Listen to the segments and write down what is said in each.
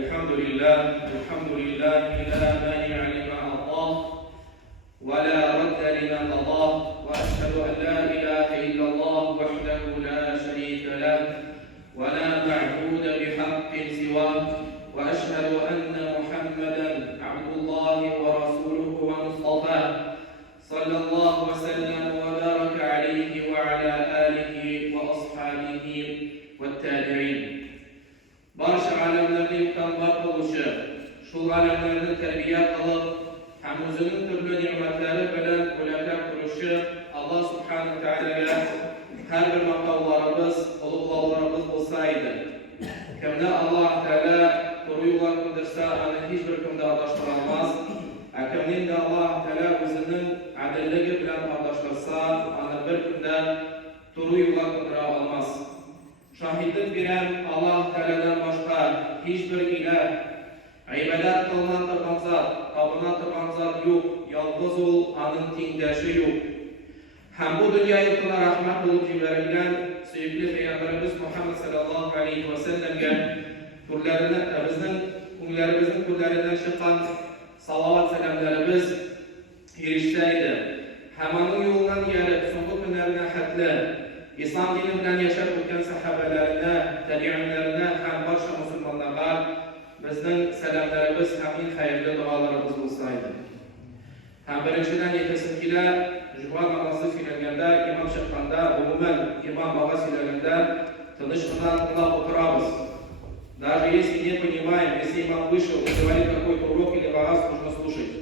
الحمد لله لا مانع لما أعطاه ولا رد لما قضاه، وأشهد أن لا إله إلا الله وحده لا شريك له ولا معبود بحق سواه، وأشهد أن محمدا عبد الله ورسوله ومصطفاه صلى الله وسلم وبارك عليه وعلى آله وأصحابه والتابعين. Barcha alamlarning tanbar bo'lishi, shu alamlarni tarbiya qilib, ham o'zining turli ne'matlari bilan qo'llab turishi Alloh subhanahu va taolaga har bir maqtovlarimiz, ulug'lovlarimiz bo'lsa edi. Kimda Alloh taolo to'g'ri yo'lga qo'ydirsa, ana hech bir kimda adashtirib olmas. Kimda Alloh taolo o'zining adilligi bilan adashtirsa, ana bir kunda to'g'ri yo'lga qo'ydira olmas. Şahidlik bilen Allah Teala'dan başka hiçbir ilah, ibadet kılınan tırpan zat, tapınan tırpan zat yok, yalnız ol, anın tengdaşı yok. Hem bu dünya yurtuna rahmet olup jiberilgen sevgili Peygamberimiz Muhammed sallallahu aleyhi ve sellem'e bizning ko'nglarimizning ko'llaridan chiqqan salovat salamlarimiz erishsaydi. Hammaning yo'lidan yarib, so'nggi kunlarga xatlar İslam dini bilan yashab o'tgan sahobalarga, tabi'inlarga ham barcha musulmonlarga bizning salomlarimiz ham eng xayrli duolarimiz bo'lsaydi. Ham birinchidan aytasimkilar, juma namozi o'qilganda, imom chiqqanda, umuman imom bobo so'zlaganda tinchlikdan quloq o'tiramiz. Даже если не понимаем, если имам вышел и говорит какой-то урок или вагаз, нужно слушать.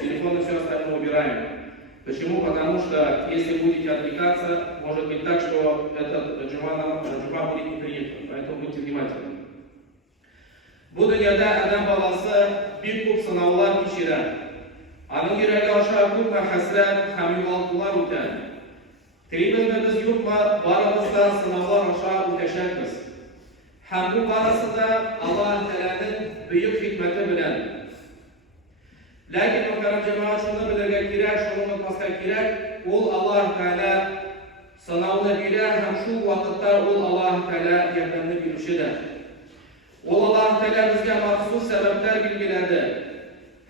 Телефон и все остальное убираем. Почему? Потому что если будете отвлекаться, может быть так, что этот джума будет неприятным. Поэтому будьте внимательны. Bu dünyada adam balası bir ko'p sinovlar kechiradi. Aning yuragi osha ko'p hasrat, ham yo'qotishlar o'tadi. Tirikmizmi biz yo'qmi, baribizdan sinovlar osha o'tashamiz. Ham bu barasida Alloh taolaning buyuk hikmati bilan. Lakin muhtaram jamoat, shuni bilirga kerak, shuni unutmasga kerak, ul Alloh taolo sinovni bilar, ham shu vaqtda ul Alloh taolo yordamni beruvchidir. Ul Alloh taolo bizga maxsus sabablar belgiladi.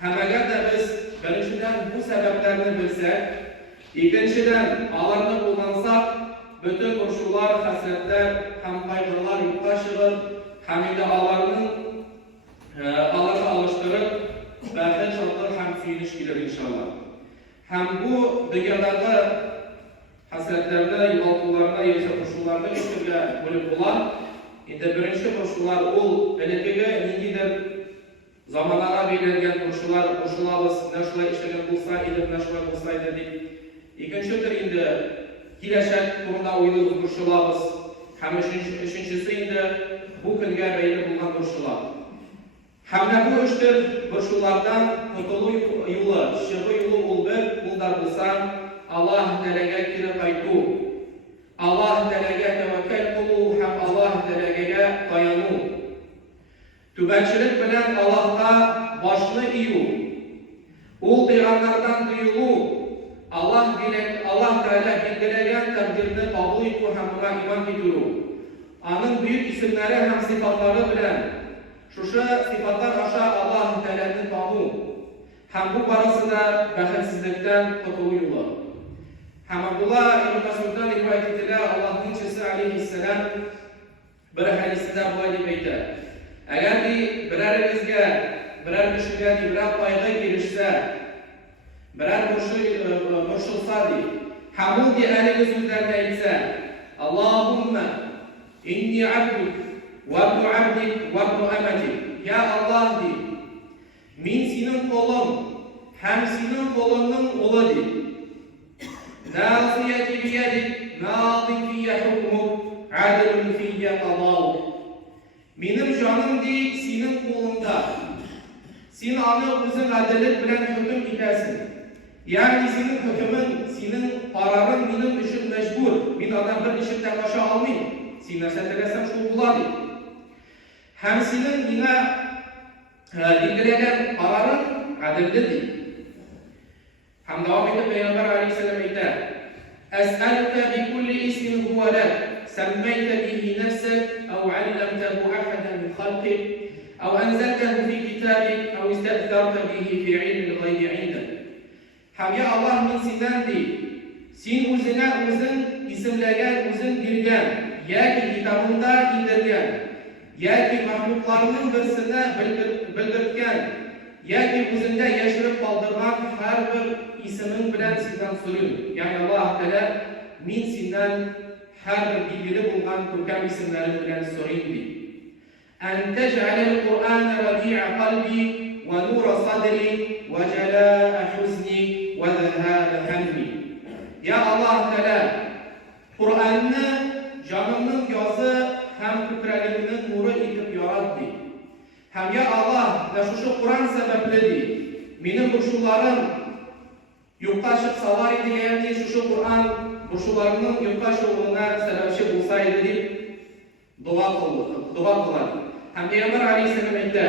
Ham agarda biz birinchidan bu sabablarni bilsak, ikkinchidan ularni qo'llansak, butun urushlar, hasratlar, ham qayg'ular yo'qqa chiqib, hamda ularni alishtirib baxt shodlik ham suyunish kelar inshaalloh. Ham bu dunyodagi hasratlarda, yo'qotuvlarda, yo'sa qo'shuvlarda uch turga bo'lib bo'ladi. Endi birinchi qo'shuvlar ul elekiga ningidir zamonlara belgilangan qo'shuvlarimiz nashla ishlagan bo'lsa edi, nashla bo'lsa edi deb. Ikkinchi tur endi kelajak to'g'rida o'ylaydigan qo'shuvlarimiz. Ham uchinchisi endi bu kunga bog'liq bo'lgan qo'shuvlar. Hamda bu uchtir boshlardan qutuluv yo'li, shig'i yo'li bo'lib, bunday bo'lsa, Alloh taolaga kirib qaytu. Alloh taolaga tavakkal qilib, ham Alloh taolaga toyinu. Tubanchilik bilan Allohga boshni iyu. U payg'ambardan duyulu. Alloh taolo belgilagan taqdirni qabul etib, ham buna iymon keltiru. Aning buyuk ismlari ham sifatlari bilan Şuşa sifatlar aşağı Allah Teala'nın tabu. Hem bu barasında baxtsizlikten qutuluv yolu. Hem Abdullah ibn Mas'ud'dan rivayet edilen Allah'ın elçisi aleyhisselam bir hadisinde bu ayet aytadi. Agar biraringizga, birar kishiga birar qayg'u kelishsa, birar murshilsa, hamudi aleyhi so'zlarni aytsa, Allohumma inni abduk وابن عبدك وابن أمتك يا الله دي من senin kolun hem senin kolunun ulu di nasiyeti biyedik nadin fiyye hukmuk adilun fiyye qadavuk benim canım di senin kolunda sen anı özün adalet bilen hüküm edersin yani senin hükümün senin kararın benim için mecbur ben adam bir işimden başa almayayım sen nasıl edersem şu buladı hem senin yine bildirilgen kararın adillidir. Hem devam edip Peygamber aleyhisselam ayetler. Es'elüke bi kulli ismin huve lek, semmeyte bihi nefsek, ev allemtehu ahaden min halkik, أو أنزلته في كتابك أو استأثرت به في علم الغيب عندك. Hem ya Allah min sindendi, sin özüne özün isimlegen, özün bilgen, ya ki kitabında indirgen, ya ki mahluklarının birisine bildirtgen, ya ki özünde yaşırıp kaldırgan her bir ismin bilen sizden sorun. Yani Allah Teala min sinden her bir bilgili bulgan kökem isimleri bilen sorun di. En tec'alel Kur'an rabi'a kalbi ve nura sadri ve celâ'a huzni ve zehâbe hemmi. Ya Allah Teala, Kur'an'ını canımın gözü hem kükreliğinin nuru itip yarattı. Hem ya Allah, şu Kur'an sebepledi. Benim burşularım yuktaşıp savar idi yani şu Kur'an burşularının yuktaşıklığına sebepçi bulsaydı deyip dua kıladı. Hem Peygamber Aleyhisselam etti.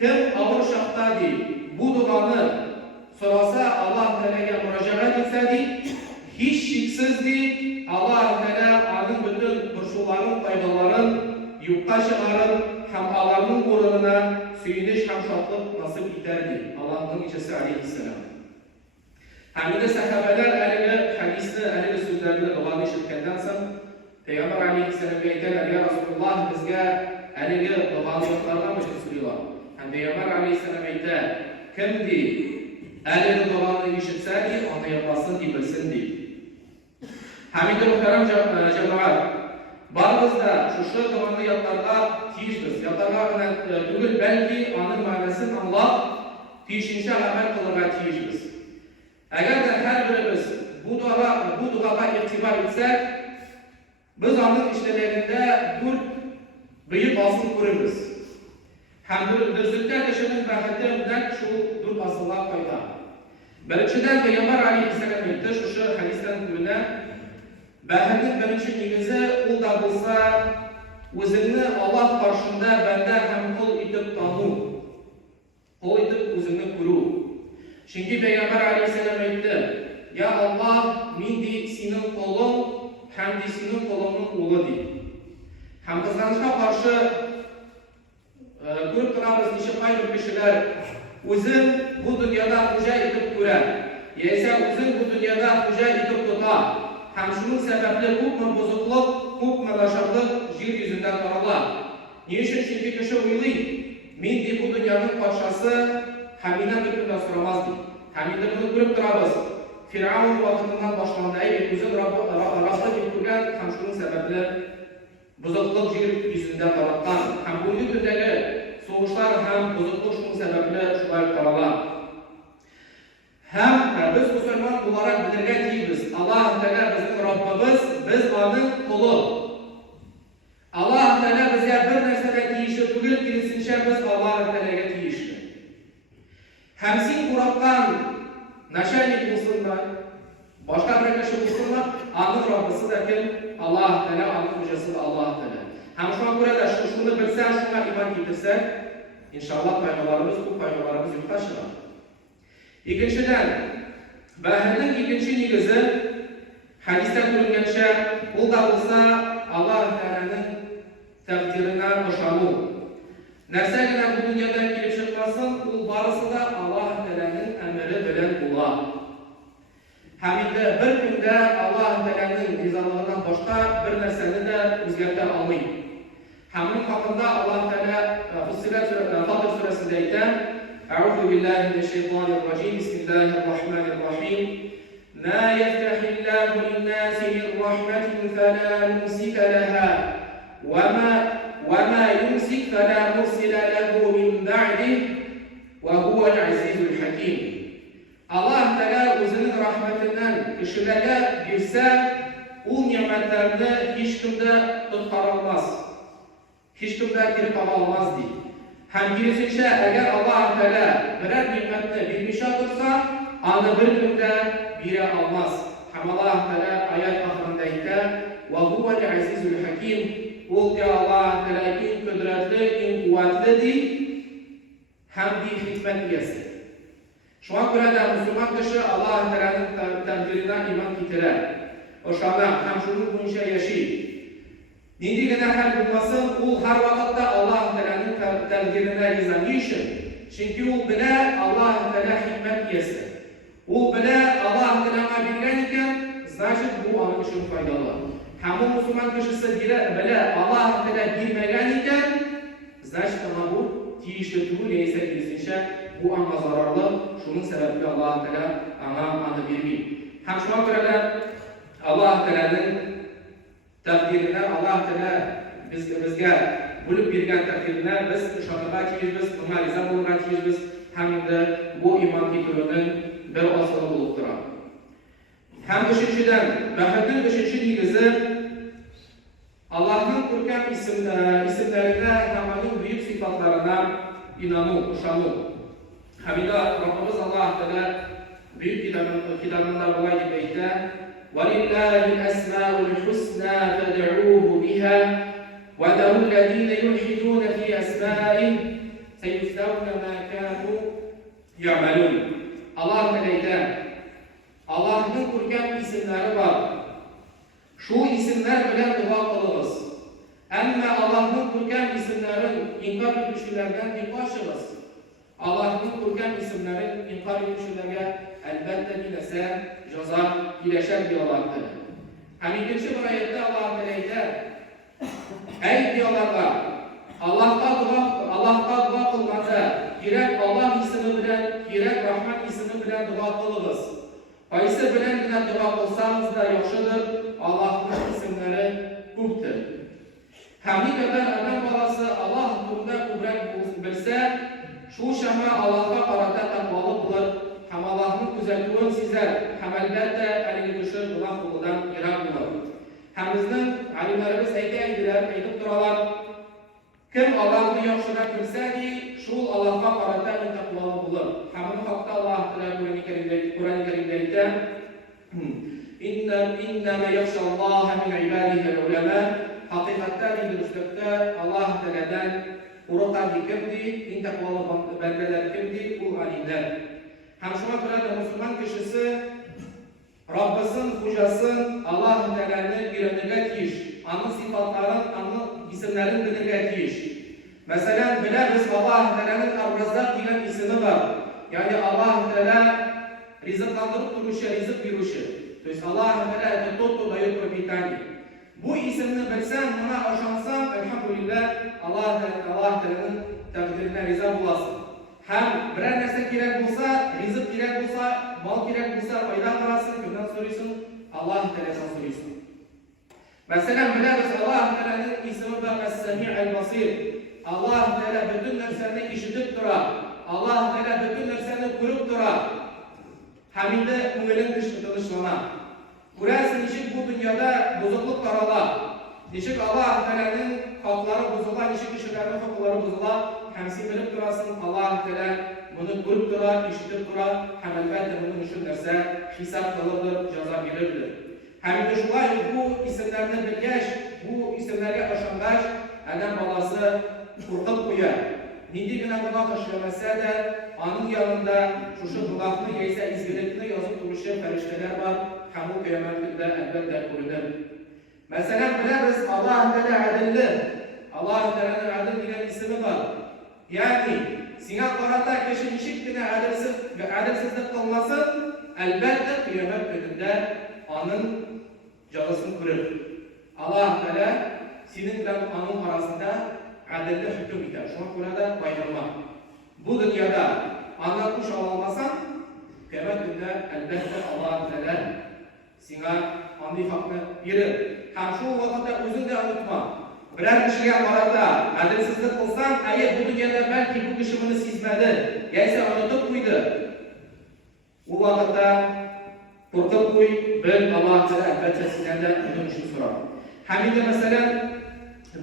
Kim ağır şakta deyip bu duanı sorasa Allah Teala'ya müracaat etseydi, hiç şüphsizdi Allah Teala onun bütün burşuların, faydaların, yuktaşıların, hem Allah'ın uğruna süyünüş hem şartlık nasip ederdi. Allah'ın içesi Aleyhisselam. Hem de sahabeler elini, hadisini, elini sözlerini duanı işitkenden sonra Peygamber Aleyhisselam beyler ya Resulullah bizge elini duanı yoklardan mı söylüyorlar? Hem Peygamber Aleyhisselam beyler kimdi? Elini duanı işitseydi onu yapmasın diye bilsin diye. Hamid-i muhterem cemaat, bazıda şu duanı yaplarga tiyişmiz. Yaplarga tügül belki onun manasını anlap, tiyişince amel kılırga tiyişmiz. Eğer de her birimiz bu duaga irtibar etsek, biz onun işlerinde dört büyük asıl kururuz. Hem düzlükte kişinin bahsettiğinden şu dört asıllar koyda. Birinciden Peygamber Aleyhisselam etti, şu hadisten kuruna, bahsettiğin birinci nigizi o da bulsa, özünü Allah karşında benden hem kul itip tanı, kul itip özünü kuru. Çünkü Peygamber Aleyhisselam etti, ya Allah, min de senin kolun, hem de senin kolunun oğlu değil. Hem kızganışa karşı görüp durarız nişi ayrı kişiler, özün bu dünyada hoca edip görer. Yeyse özün bu dünyada hoca edip tutar. Hem şunun sebeple hukm bozukluk, hukm laşaklık yeryüzünden taralar. Niçin? Çünkü kişi uyluyum. Min de bu dünyanın parçası heminden bütünle soramazdı. Heminde bunu görüp durarız. Firavun vaktinden başlandığı ve özün Rab'da bildirgen hem şunun sebeple bozukluk yeryüzünden tarattan. Hem bu yüzündeki soğuşlar hem bozukluk şunun sebeple şubayıp taralar. Hem biz Müslüman olarak bilirgen değiliz. Allah Teala bizim Rabbimiz, biz onun kulu. Allah Teala bize bir nesnede tiyişi, tügül kilisince biz Allah Teala'ya tiyişli. Hem sin Kur'an'dan naşaylik Müslüman, başka bir kişi Müslüman, onun Rabbisi de kim? Allah Teala, onun hocası da Allah Teala. Hem şu an burada şunu bilsen, şuna iman getirsen, inşallah paymalarımız, bu paymalarımız yurttaşlar. İkinciden, bahsettiğim ikinci nigizi, hadiste bulungençe, o da olsa Allah Teala'nın takdirine koşalı. Nerseyle bu dünyadan gelip çıkmasın, o barısı da Allah Teala'nın emri bilen ola. Hem de bir günde Allah Teala'nın nizamlarından başka bir nesini de özgürte almayın. Hemin hakkında Allah Teala Fatır suresinde iten أعوذ بالله من الشيطان الرجيم بسم الله الرحمن الرحيم ما يفتح الله للناس من رحمة فلا ممسك لها وما يمسك فلا مرسل له من بعده وهو العزيز الحكيم. Allah Teala özünün rahmetinden kişilere bilse, o nimetlerini hiç kimde tutkarılmaz. Hiç kimde girip alamaz diye. Hem birisi eğer Allah Teala birer nimetini bilmiş olursa, onu bir günde biri almaz. Hem Allah Teala ayet ahirindeyken وَهُوَ الْعَزِيزُ الْحَكِيمُ O diye Allah Teala en kudretli, en kuvvetlidir, hem de hikmet üyesi. Şu an burada Müslüman kişi Allah Teala'nın takdirine iman getirir. O şahane hem şunun bunca yaşayıp, Nindi gene hal bulmasın, ul har vaqtda Allah Teala'nın taqdirine rızanıyışın. Çünkü ul bile Allah Teala hikmet yesi. Ul bile Allah Teala'na bilgen iken, значит bu onun için faydalı. Hamu Müslüman kişisi bile Allah Teala bilmegen iken, значит ama bu tiyişli tuğul yeyse bilsinşe, bu ama zararlı. Şunun sebebi Allah Teala anı bilmiyor. Hem şuna göre Allah Teala'nın takdirine Allah Teala bizge bulup birgen takdirine biz şanlığa tiyizbiz, buna riza bulunğa tiyizbiz. Hem de bu iman kitürünün bir asılı bulup duran. Hem üçüncüden, Behrettin üçüncü ilgizi Allah'ın Kur'an isimlerine hem onun büyük sıfatlarına inanı, uşanı. Hem de Rabbimiz Allah Teala büyük kitabında bu ayette وَلِلَّهِ الْأَسْمَاءُ الْحُسْنَى فَادْعُوهُ بِهَا وَذَرُوا الَّذِينَ يُلْحِدُونَ فِي أَسْمَائِهِ سَيُجْزَوْنَ مَا كَانُوا يَعْمَلُونَ. Allah Teala Allah'ın Kur'an isimleri var. Şu isimler bilen dua kılınız. Ama Allah'ın Kur'an isimlerin inkar edişlerden dikkaşınız. Allah'ın Kur'an isimlerin inkar edişlerine elbette bilese ceza bileşer diyorlardı. Hem ikinci bir ayette Allah Teala ey diyorlar Allah'ta dua kılmada gerek Allah ismi bilen gerek Rahman ismi bilen dua kılınız. Qaysı bilen bilen dua kılsanız da yaxşıdır. Allah'ın isimleri kuptur. Hem ne kadar adam balası Allah hakkında kudret bilse şu şama Allah'a karata takvalı bulur. Hem Allah'ın güzelliğini sizler hem elbette elini düşür Allah kuludan irak bulur. Hem bizden alimlerimiz edip duralar. Kim Allah'ını yaxşırak bilseydi şu Allah'a karata takvalı bulur. Hem bu hakta Allah Kur'an-ı Kerim'de İnnemâ yakşallâhe min ibâdihel ulemâ. Hakikatten indirişlikte Allah Teala'dan uğrakan kimdi, in takvalı bendeler kimdi, bu alimler. Hem şuna göre de Müslüman kişisi Rabbisinin hocasın Allah Teala'nın bilinirge tiyiş, onun sıfatların, onun isimlerin bilinirge tiyiş. Mesela biliriz Allah Teala'nın Ar-Razzak diyen ismi var. Yani Allah Teala rızıklandırıp duruşu, rızık viruşu. То Allah Teala tut кто дает пропитание. Bu isimini bilsen, buna aşansan, elhamdülillah Allah Teala'nın takdirine rıza bulasın. Hem birer nerse gerek bulsa, rızık gerek bulsa, mal gerek bulsa, fayda bulasın, kimden soruyorsun? Allah Teala'dan soruyorsun. Mesela biliriz Allah Teala'nın ismi var Es-Semi' El-Basir. Allah Teala bütün nefslerini işitip durar. Allah Teala bütün nefslerini kurup durar. Hem de müvelin dışlana. Burası nişik bu dünyada bozukluk karala. Nişik Allah Teala'nın hakları bozula, nişik kişilerin hakları bozula. Hemsi bilip durasın Allah Teala bunu kurup durar, işitip durar. Hem elbette bunun için derse hesap kalıdır, ceza bilirdir. Hem de şulay bu isimlerini bilgeç, bu isimleri aşandaş, adam balası kurkul koyar. Nindi güne günah işlemese de onun yanında şu günahını yeyse izgilikini yazıp duruşu ferişteler var. Kamu kıyametinde elbette korunur. Mesela biliriz Allah Teala adilli. Allah Teala'nın adil diyen ismi var. Yani sana karata kişi nişik güne adilsizlik kılmasın, elbette kıyamet gününde onun cazasını kırır. Allah Teala senin ile onun arasında adilli hüküm eder. Şu an burada bayılma. Bu dünyada ana kuş alamazsan, kıyamet günde elbette Allah Teala sana anı hakkını verir. Hem şu vakitte özünü de unutma. Birer kişiye karata adilsizlik kılsan, eğer bu dünyada belki bu kişi bunu sizmedi, gelse unutup koydu. Bu vakitte kurtul koy, ben Allah Teala elbette sizden de bunun için sorar. Hem de mesela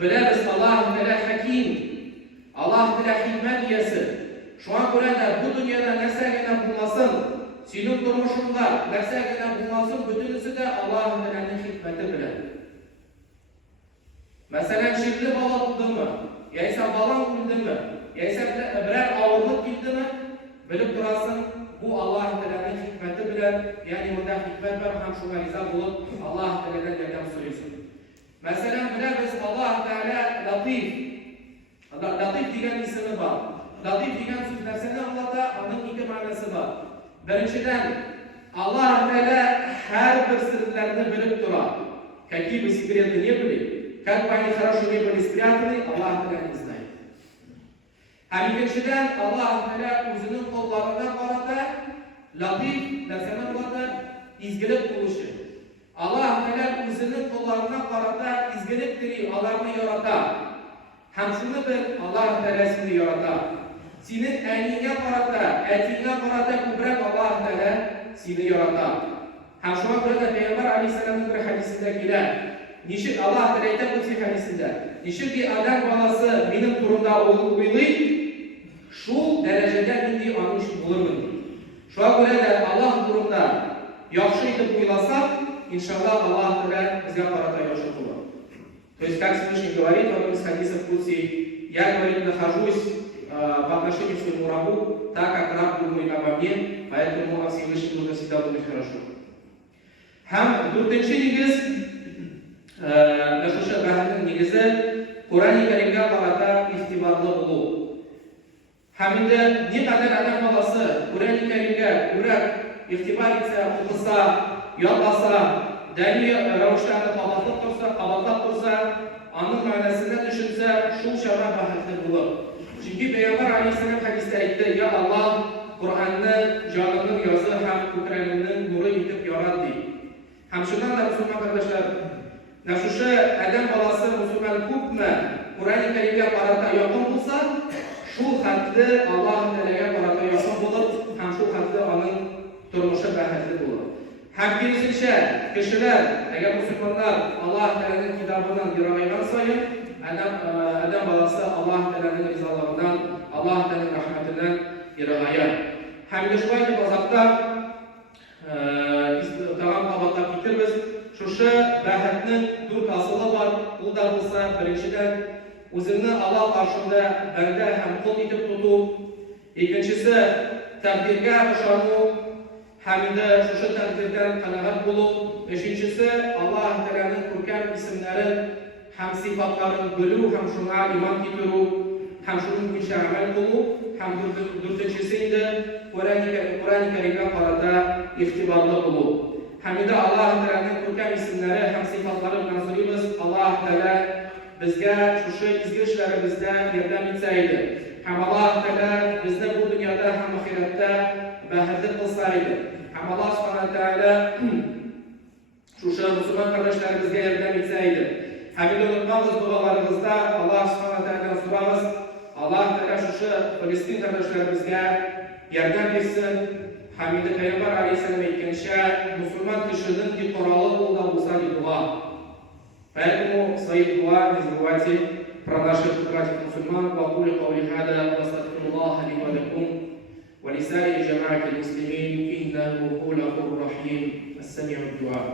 biliriz Allah Teala hakim, Allah Teala hikmet yesi. Şu an burada bu dünyada nesegene bulmasın, senin durmuşunda nesegene bulmasın, bütünüsü de Allah Teala'nın hikmeti bilir. Mesela şirkli bala buldu mu? Yaysa balan buldu mu? Yaysa birer ağırlık bildi mi? Bilip durasın, bu Allah Teala'nın hikmeti bilir. Yani burada hikmet var, hem şuna izah bulup Allah Teala'dan yardım soruyorsun. Masalan bilamiz Alloh taolo Latif. Latif degan ismi bor. Latif degan so'z narsani anglatadi, uning ikki ma'nosi bor. Birinchidan Alloh taolo har bir sirlarni bilib turadi. Какие бы секреты не были, как бы они хорошо не были спрятаны, Alloh taolo не знает. Ikkinchidan Alloh taolo o'zining qo'llariga qarata Latif narsani anglatadi, izgilib qilishi. Alloh taolo o'zining qo'llariga qarata izgilib qilib, ularni yaratadi. Ham shuni bil, Alloh taolo seni yaratadi. Sening ayningga qarata, aytingga qarata ko'proq Alloh taolo seni yaratadi. Ham shunga ko'ra Payg'ambar alayhisolamning bir hadisida keladi. Nishik Alloh taolo aytadi bu hadisida. Nishiki odam bolasi mening turimda o'ylaydi, shu darajada men uning uchun bo'laman. Shunga ko'ra Alloh turimda yaxshi etib o'ylasak, inshaalloh Alloh taolo bizga qarata yaxshi qiladi. То есть, как Всевышний говорит в одном из хадисов Кудси, я, говорит, нахожусь в отношении к своему рабу, так как раб думает обо мне, поэтому о Всевышнем нужно всегда думать хорошо. Ham to'rtinchi negiz, o'sha bahsning negizi Qur'oni Karimga qarata ig'tiborli bo'lish. Hamda naqadar odam bolasi Qur'oni Karimga ko'rak ig'tibor etsa, o'qisa, yodlasa, dalil ravishlarni qabatlab tursa, uning ma'nosini tushunsa, shu shara baxtli bo'ladi. Chunki Payg'ambar alayhisalom hadisda aytdi: "Ya Alloh, Qur'onni jonimning yozi ham ko'kragimning nuri etib yaratdi." Ham shundan da musulmon qardoshlar, nafsha odam bolasi musulmon ko'pmi Qur'oni Karimga qarata yoqim bo'lsa, shu xatni Alloh taolaga qarata yoqim bo'lib, ham shu xatni uning turmushi baxtli bo'ladi. Ham kirishcha kishilar agar musulmonlar Alloh taolaning kitobidan yiroqaygan sayin adam bolasi Alloh taolaning rizolaridan, Alloh taolaning rahmatidan yiroqayadi. Hamda shunday deb azobda tamam qabatlab ketamiz. Shusha baxtning to'rt asli bor. U da bo'lsa, birinchidan o'zini Alloh qarshida banda ham qo'l etib tutuv, ikkinchisi taqdirga ishonib, hamda shusha taqdirdan qanoat bo'lib, uchinchisi Alloh taolaning ko'rkam ismlari ham sifatlarini bilib, ham shunga iymon keltirib, ham shuning bo'yicha amal qilib, ham to'rtinchisi edi Qur'oni Karimga qarata ig'tiborli bo'lib. Hamda Alloh taolaning ko'rkam ismlari ham sifatlari bilan so'raymiz. Alloh taolo bizga shusha izgi ishlarimizda yordam etsa edi. Ham Alloh taolo bizni bu dunyoda ham oxiratda baxtli qilsa edi. Ham Alloh subhanahu va taolo shusha musulmon qardoshlarımizga yordam etsa edi. Hamda unutmaymiz duolarimizda Alloh subhanahu va taolodan so'raymiz. Alloh taolo shusha Filistin qardoshlarımizga yordam etsin. Hamda Payg'ambar alayhisalom aytgancha musulmon kishining iqrori bo'lgan bo'lsa duo. Поэтому свои дуа не забывайте про наших братьев мусульман. وأقول قولي هذا وأستغفر الله لي ولكم ولسائر جماعة المسلمين إنه هو الغفور الرحيم السميع الدعاء.